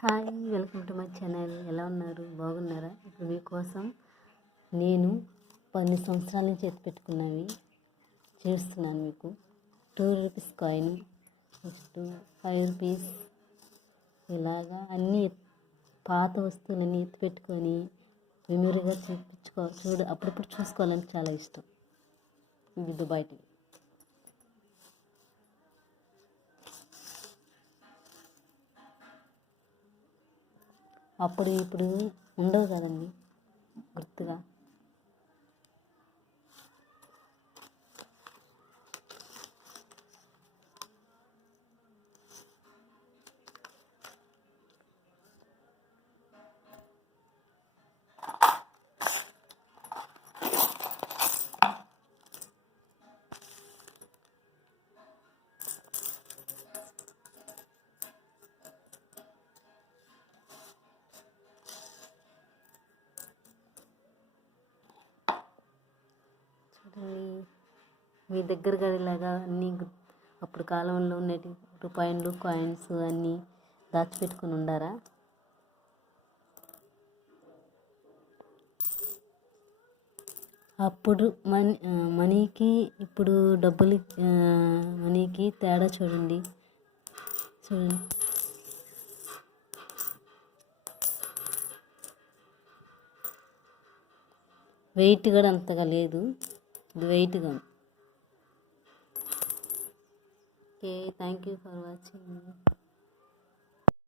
Hi welcome to my channel. ఎలా ఉన్నారు? బాగున్నారా? ఇప్పుడు మీకోసం నేను పన్నెండు సంవత్సరాల నుంచి ఎత్తి పెట్టుకున్నవి చూస్తున్నాను మీకు. Two rupees coin next five rupees. ఇలాగా అన్నీ పాత వస్తువులన్నీ ఎత్తి పెట్టుకొని మెమరీగా చూపించుకో చూడ అప్పుడప్పుడు చూసుకోవాలని చాలా ఇష్టం. ఇవి దుబాయ్టివి అప్పుడు ఇప్పుడు ఉండవు కదండి గుర్తుగా. చూడండి మీ దగ్గర గడిలాగా అన్నీ అప్పుడు కాలంలో ఉండేటి రూపాయలు కాయిన్స్ అన్నీ దాచిపెట్టుకుని ఉండారా? అప్పుడు మనీ మనీకి ఇప్పుడు డబ్బులు మనీకి తేడా చూడండి. చూడండి. వెయిట్ కూడా అంతగా లేదు. இது வெயிட்டு கம்மி ஓகே தேங்க்யூ ஃபார் வாட்சிங்